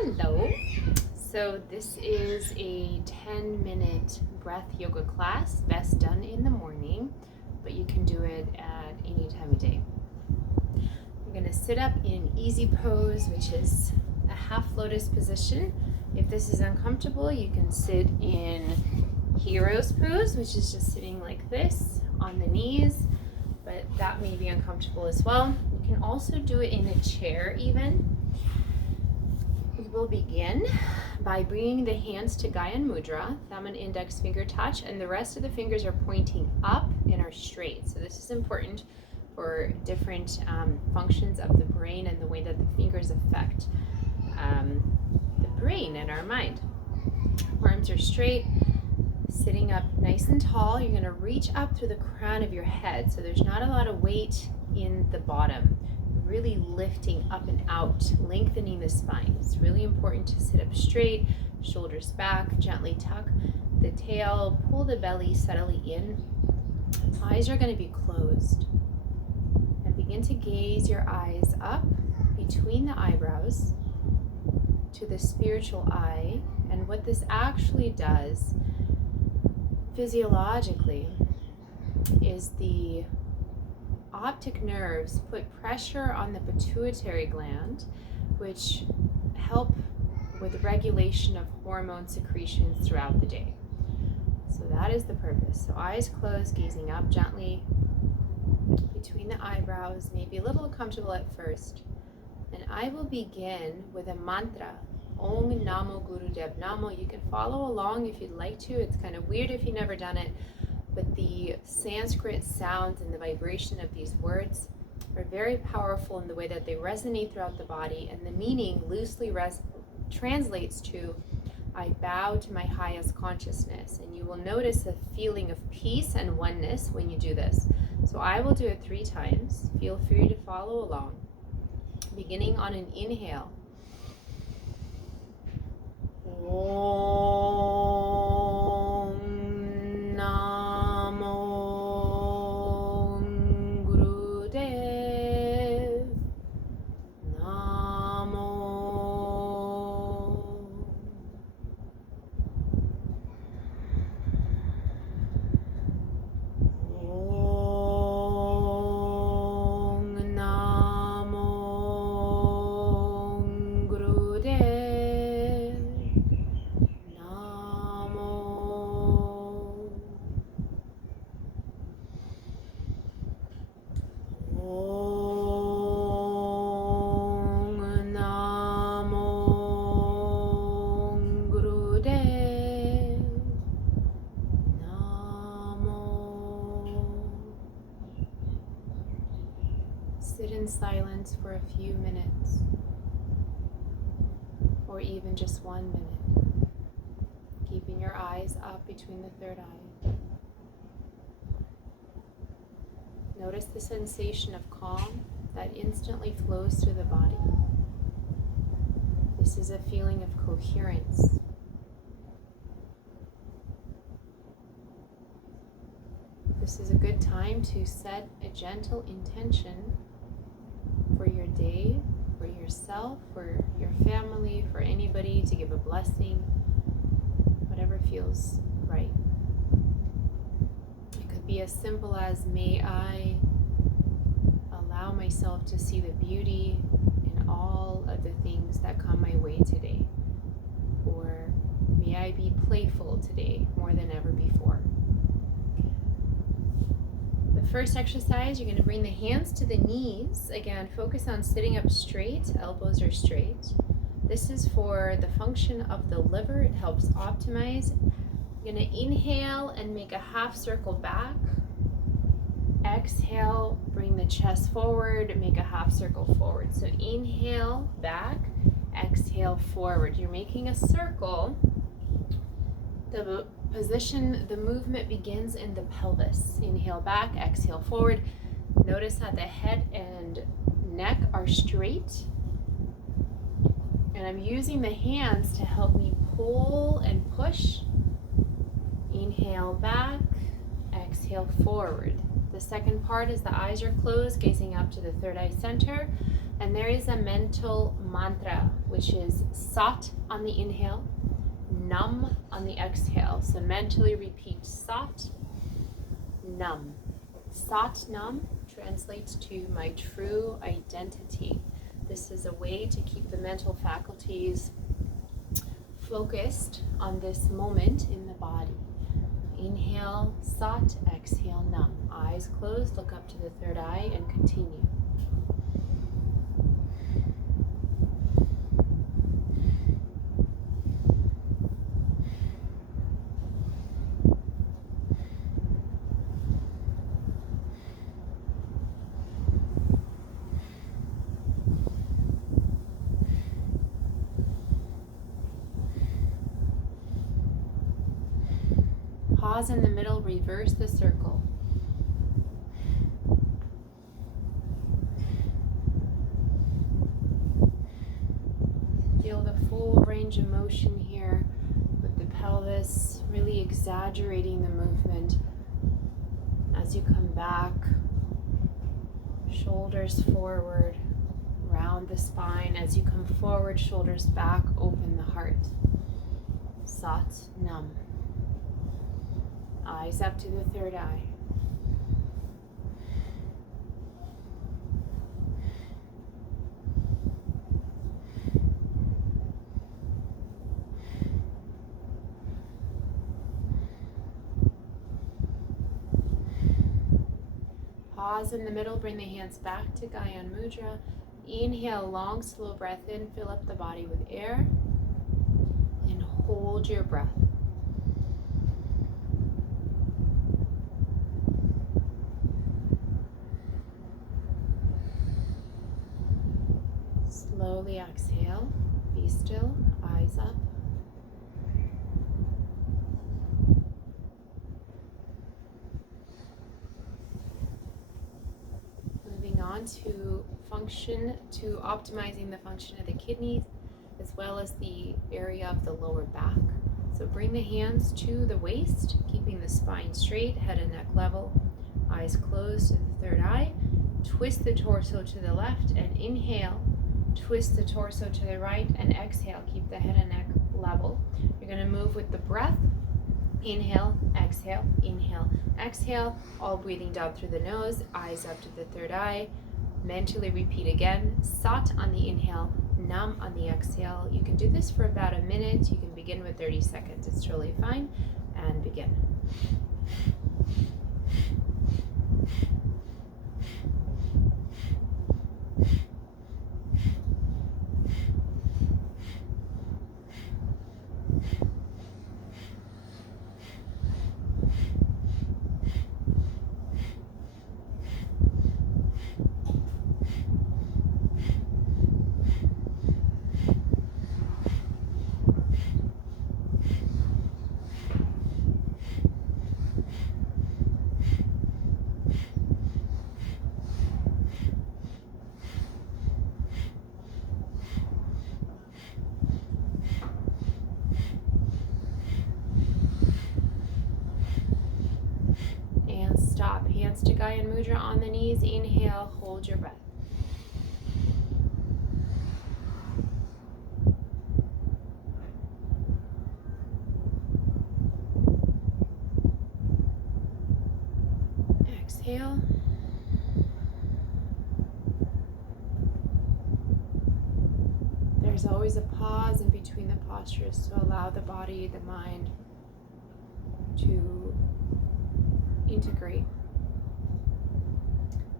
Hello. So this is a 10-minute breath yoga class, best done in the morning, but you can do it at any time of day. You're going to sit up in easy pose, which is a half lotus position. If this is uncomfortable, you can sit in hero's pose, which is just sitting like this on the knees, but that may be uncomfortable as well. You can also do it in a chair even. We will begin by bringing the hands to Gyan Mudra, thumb and index finger touch, and the rest of the fingers are pointing up and are straight. So this is important for different functions of the brain and the way that the fingers affect the brain and our mind. Arms are straight, sitting up nice and tall. You're going to reach up through the crown of your head, so there's not a lot of weight in the bottom. Really lifting up and out, lengthening the spine. It's really important to sit up straight, shoulders back, gently tuck the tail, pull the belly subtly in. Eyes are going to be closed. And begin to gaze your eyes up between the eyebrows to the spiritual eye. And what this actually does physiologically is the optic nerves put pressure on the pituitary gland, which help with regulation of hormone secretions throughout the day. So that is the purpose. So eyes closed, gazing up gently between the eyebrows, maybe a little uncomfortable at first. And I will begin with a mantra, Om Namo Gurudev Namo. You can follow along if you'd like to. It's kind of weird if you've never done it, but the Sanskrit sounds and the vibration of these words are very powerful in the way that they resonate throughout the body, and the meaning loosely translates to I bow to my highest consciousness. And you will notice a feeling of peace and oneness when you do this. So I will do it 3 times. Feel free to follow along. Beginning on an inhale. Sit in silence for a few minutes, or even just 1 minute, keeping your eyes up between the third eye. Notice the sensation of calm that instantly flows through the body. This is a feeling of coherence. This is a good time to set a gentle intention for your day, for yourself, for your family, for anybody, to give a blessing, whatever feels right. It could be as simple as, may I allow myself to see the beauty in all of the things that come my way today. Or may I be playful today more than ever before. The first exercise, you're going to bring the hands to the knees. Again, focus on sitting up straight, elbows are straight. This is for the function of the liver. It helps optimize. You're going to inhale and make a half circle back. Exhale, bring the chest forward, make a half circle forward. So inhale, back, exhale, forward. You're making a circle. The position, the movement begins in the pelvis. Inhale back, exhale forward. Notice that the head and neck are straight. And I'm using the hands to help me pull and push. Inhale back, exhale forward. The second part is the eyes are closed, gazing up to the third eye center. And there is a mental mantra, which is Sat on the inhale, Nam on the exhale. So mentally repeat Sat, Nam. Sat Nam translates to my true identity. This is a way to keep the mental faculties focused on this moment in the body. Inhale, Sat, exhale, Nam. Eyes closed, look up to the third eye and continue. Pause in the middle, reverse the circle. Feel the full range of motion here with the pelvis really exaggerating the movement. As you come back, shoulders forward, round the spine. As you come forward, shoulders back, open the heart. Sat Nam. Eyes up to the third eye. Pause in the middle, bring the hands back to Gyan Mudra. Inhale, long, slow breath in, fill up the body with air, and hold your breath. Slowly exhale, be still, eyes up. Moving on to optimizing the function of the kidneys as well as the area of the lower back. So bring the hands to the waist, keeping the spine straight, head and neck level, eyes closed to the third eye. Twist the torso to the left and inhale. Twist the torso to the right and exhale. Keep the head and neck level. You're going to move with the breath. Inhale, exhale, exhale, all breathing down through the nose, eyes up to the third eye. Mentally repeat again, Sat on the inhale, Nam on the exhale. You can do this for about a minute. You can begin with 30 seconds. It's totally fine. And begin. Stop. Hands to Gyan Mudra on the knees. Inhale, hold your breath. Exhale. There's always a pause in between the postures to allow the body, the mind to integrate.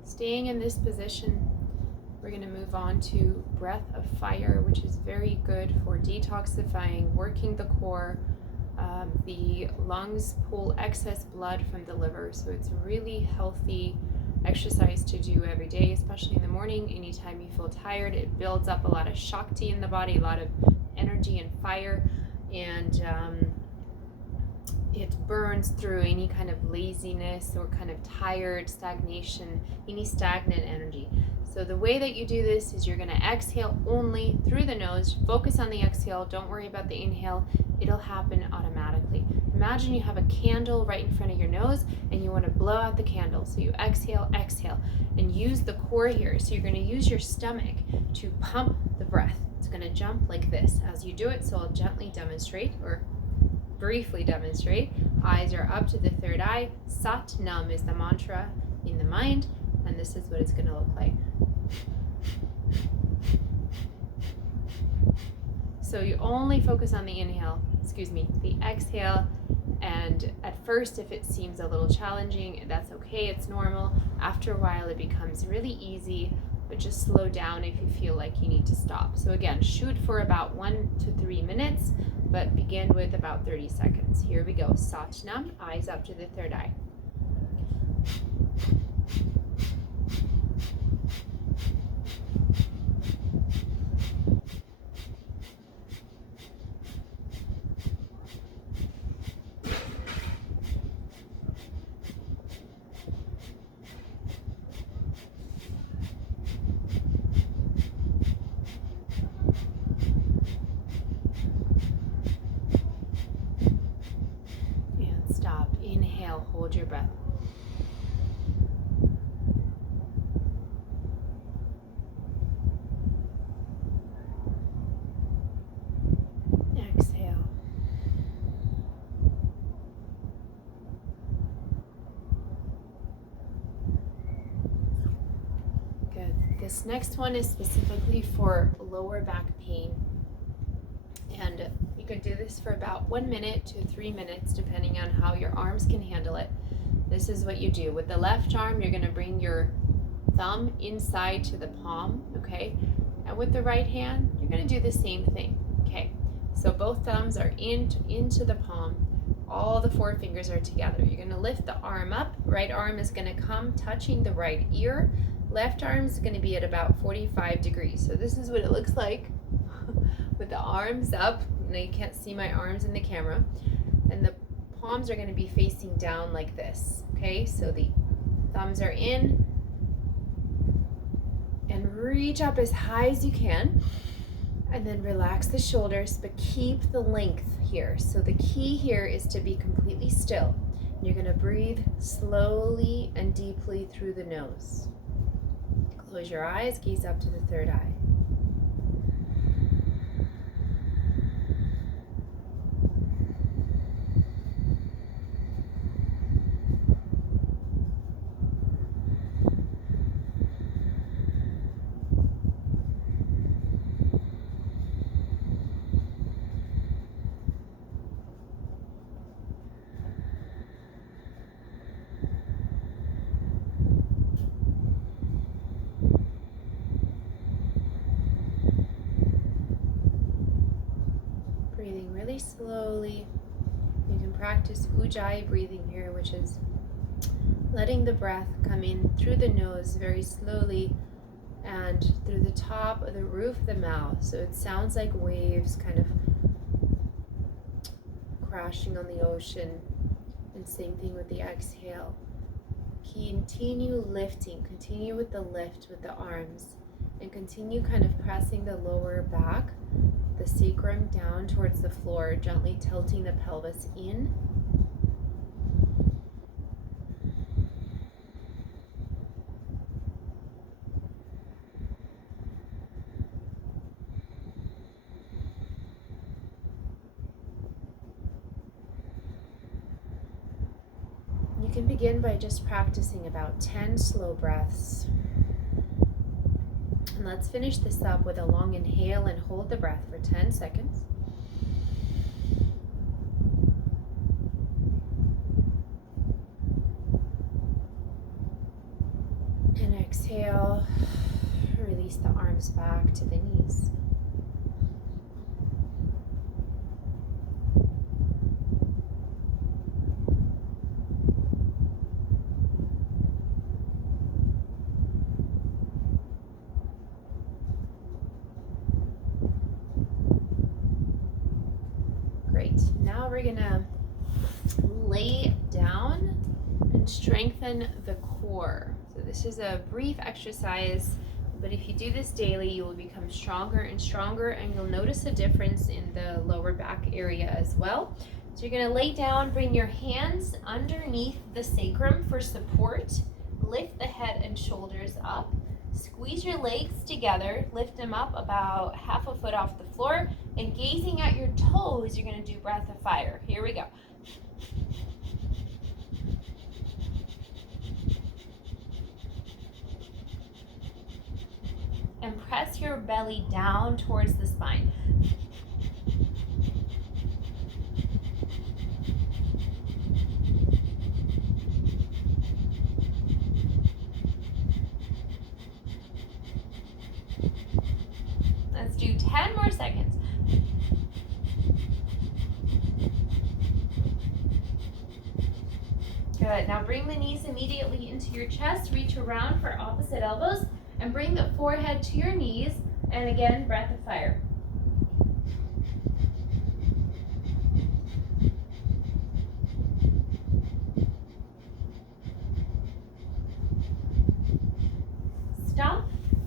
Staying in this position, we're going to move on to breath of fire, which is very good for detoxifying, working the core. The lungs pull excess blood from the liver, so it's a really healthy exercise to do every day, especially in the morning. Anytime you feel tired, it builds up a lot of Shakti in the body, a lot of energy and fire, and it burns through any kind of laziness or kind of tired, stagnation, any stagnant energy. So the way that you do this is you're going to exhale only through the nose. Focus on the exhale. Don't worry about the inhale. It'll happen automatically. imagine you have a candle right in front of your nose and you want to blow out the candle. So you exhale, exhale, and use the core here. So you're going to use your stomach to pump the breath. It's going to jump like this as you do it. So I'll gently demonstrate, or briefly demonstrate. Eyes are up to the third eye. Sat Nam is the mantra in the mind, and this is what it's going to look like. So you only focus on the inhale, the exhale, and at first if it seems a little challenging, that's okay, it's normal. After a while it becomes really easy, but just slow down if you feel like you need to stop. So again, shoot for about 1 to 3 minutes, but begin with about 30 seconds. Here we go. Sat Nam, eyes up to the third eye. Stop. Inhale, hold your breath. Exhale. Good. This next one is specifically for lower back pain. And you can do this for about 1 minute to 3 minutes, depending on how your arms can handle it. This is what you do. With the left arm, you're going to bring your thumb inside to the palm, okay? And with the right hand, you're going to do the same thing, okay? So both thumbs are into the palm. All the 4 fingers are together. You're going to lift the arm up. Right arm is going to come touching the right ear. Left arm is going to be at about 45 degrees. So this is what it looks like with the arms up. Now you can't see my arms in the camera. And the palms are going to be facing down like this, okay? So the thumbs are in, and reach up as high as you can, and then relax the shoulders, but keep the length here. So the key here is to be completely still. You're going to breathe slowly and deeply through the nose. Close your eyes, gaze up to the third eye. Breathing really slowly. You can practice Ujjayi breathing here, which is letting the breath come in through the nose very slowly and through the top of the roof of the mouth. So it sounds like waves kind of crashing on the ocean. And same thing with the exhale. Continue lifting, continue with the lift with the arms, and continue kind of pressing the lower back, the sacrum down towards the floor, gently tilting the pelvis in. You can begin by just practicing about 10 slow breaths. And let's finish this up with a long inhale and hold the breath for 10 seconds. And exhale, release the arms back to the knees. Great. Now we're gonna lay down and strengthen the core. So this is a brief exercise, but if you do this daily, you will become stronger and stronger, and you'll notice a difference in the lower back area as well. So you're gonna lay down, bring your hands underneath the sacrum for support. Lift the head and shoulders up. Squeeze your legs together, lift them up about half a foot off the floor, and gazing at your toes, you're gonna do breath of fire. Here we go. And press your belly down towards the spine. Let's do 10 more seconds. Good. Now bring the knees immediately into your chest. Reach around for opposite elbows and bring the forehead to your knees. And again, breath of fire. Stop.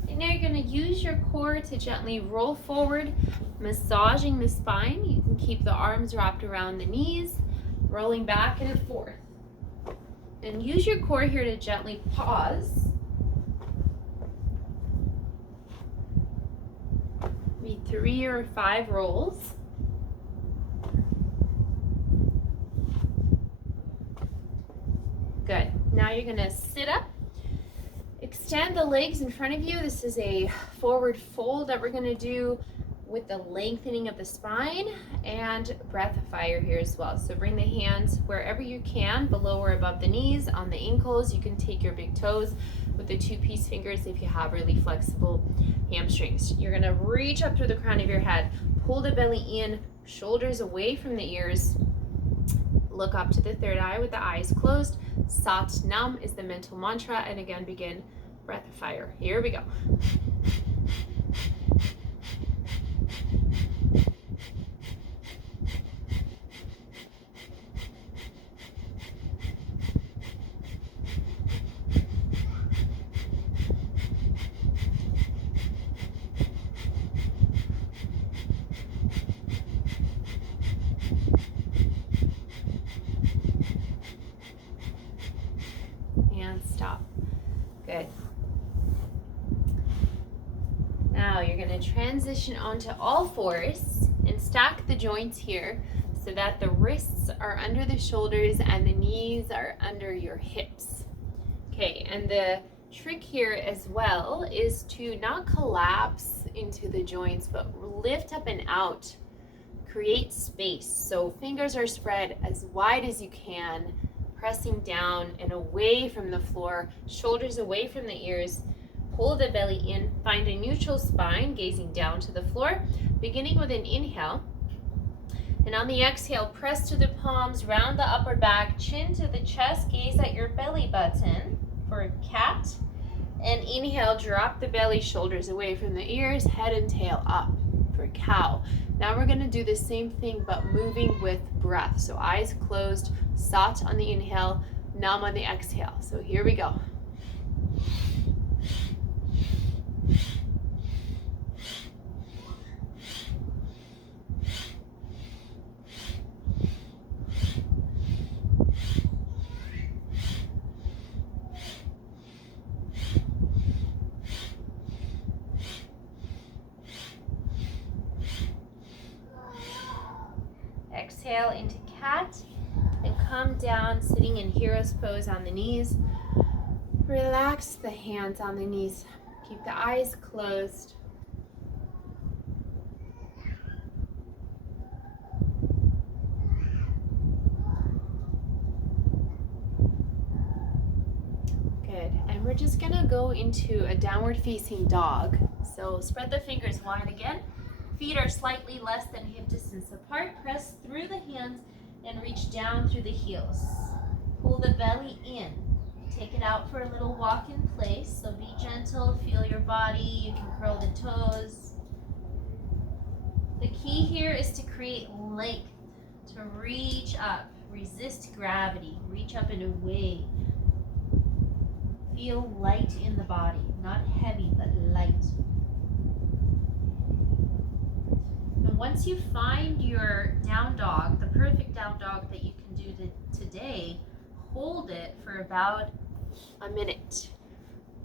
And now you're going to use your core to gently roll forward, massaging the spine. You can keep the arms wrapped around the knees, rolling back and forth. And use your core here to gently pause. Maybe 3 or 5 rolls. Good. Now you're going to sit up. Extend the legs in front of you. This is a forward fold that we're going to do with the lengthening of the spine and breath of fire here as well. So bring the hands wherever you can, below or above the knees, on the ankles. You can take your big toes with the 2-piece fingers if you have really flexible hamstrings. You're going to reach up through the crown of your head, pull the belly in, shoulders away from the ears. Look up to the third eye with the eyes closed. Sat Nam is the mental mantra, and again begin breath of fire. Here we go. And stop. Good. Now you're going to transition onto all fours and stack the joints here so that the wrists are under the shoulders and the knees are under your hips. Okay, and the trick here as well is to not collapse into the joints, but lift up and out. Create space. So fingers are spread as wide as you can, pressing down and away from the floor, shoulders away from the ears. Pull the belly in, find a neutral spine, gazing down to the floor, beginning with an inhale. And on the exhale, press to the palms, round the upper back, chin to the chest, gaze at your belly button for a cat. And inhale, drop the belly, shoulders away from the ears, head and tail up for cow. Now we're going to do the same thing, but moving with breath. So eyes closed, sat on the inhale, nam on the exhale. So here we go. Exhale into cat and come down, sitting in hero's pose on the knees. Relax the hands on the knees. Keep the eyes closed. Good. And we're just going to go into a downward facing dog. So spread the fingers wide again. Feet are slightly less than hip distance apart. Press through the hands and reach down through the heels. Pull the belly in. Take it out for a little walk in place. So be gentle, feel your body. You can curl the toes. The key here is to create length, to reach up, resist gravity, reach up and away. Feel light in the body, not heavy, but light. And once you find your down dog, the perfect down dog that you can do today, hold it for about a minute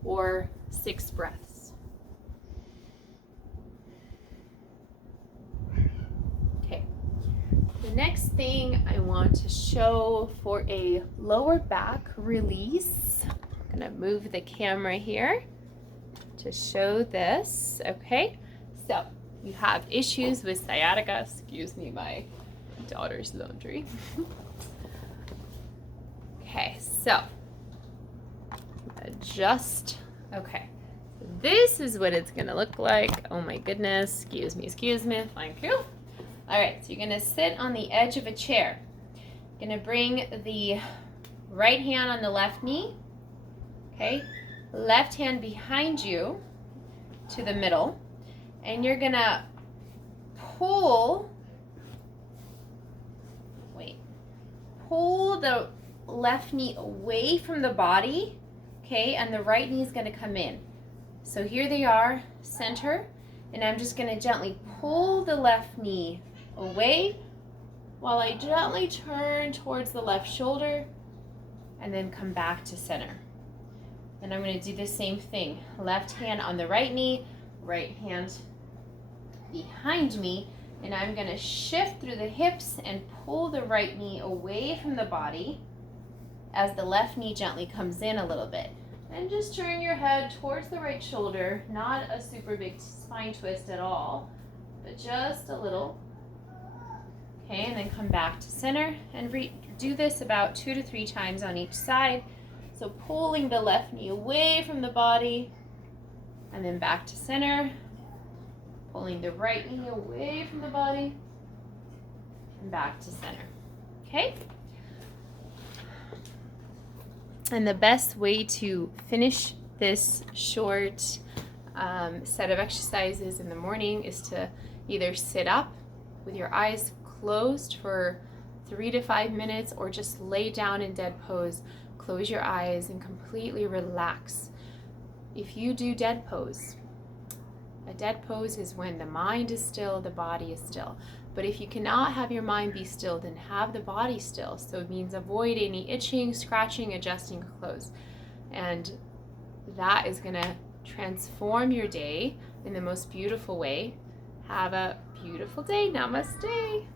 or 6 breaths. Okay. The next thing I want to show for a lower back release, I'm going to move the camera here to show this. Okay, so you have issues with sciatica. Excuse me, my daughter's laundry. Okay, so adjust. Okay, this is what it's gonna look like. Oh my goodness, excuse me, thank you. All right, so you're gonna sit on the edge of a chair. You're gonna bring the right hand on the left knee, okay? Left hand behind you to the middle, and you're gonna pull the left knee away from the body, okay, and the right knee is gonna come in. So here they are, center, and I'm just gonna gently pull the left knee away while I gently turn towards the left shoulder and then come back to center. And I'm going to do the same thing. Left hand on the right knee, right hand behind me, and I'm going to shift through the hips and pull the right knee away from the body as the left knee gently comes in a little bit. And just turn your head towards the right shoulder, not a super big spine twist at all, but just a little. Okay, and then come back to center and do this about 2 to 3 times on each side. So pulling the left knee away from the body and then back to center. Pulling the right knee away from the body and back to center. Okay? And the best way to finish this short set of exercises in the morning is to either sit up with your eyes closed for 3 to 5 minutes or just lay down in dead pose. Close your eyes and completely relax. If you do dead pose, a dead pose is when the mind is still, the body is still. But if you cannot have your mind be still, then have the body still. So it means avoid any itching, scratching, adjusting clothes. And that is going to transform your day in the most beautiful way. Have a beautiful day. Namaste.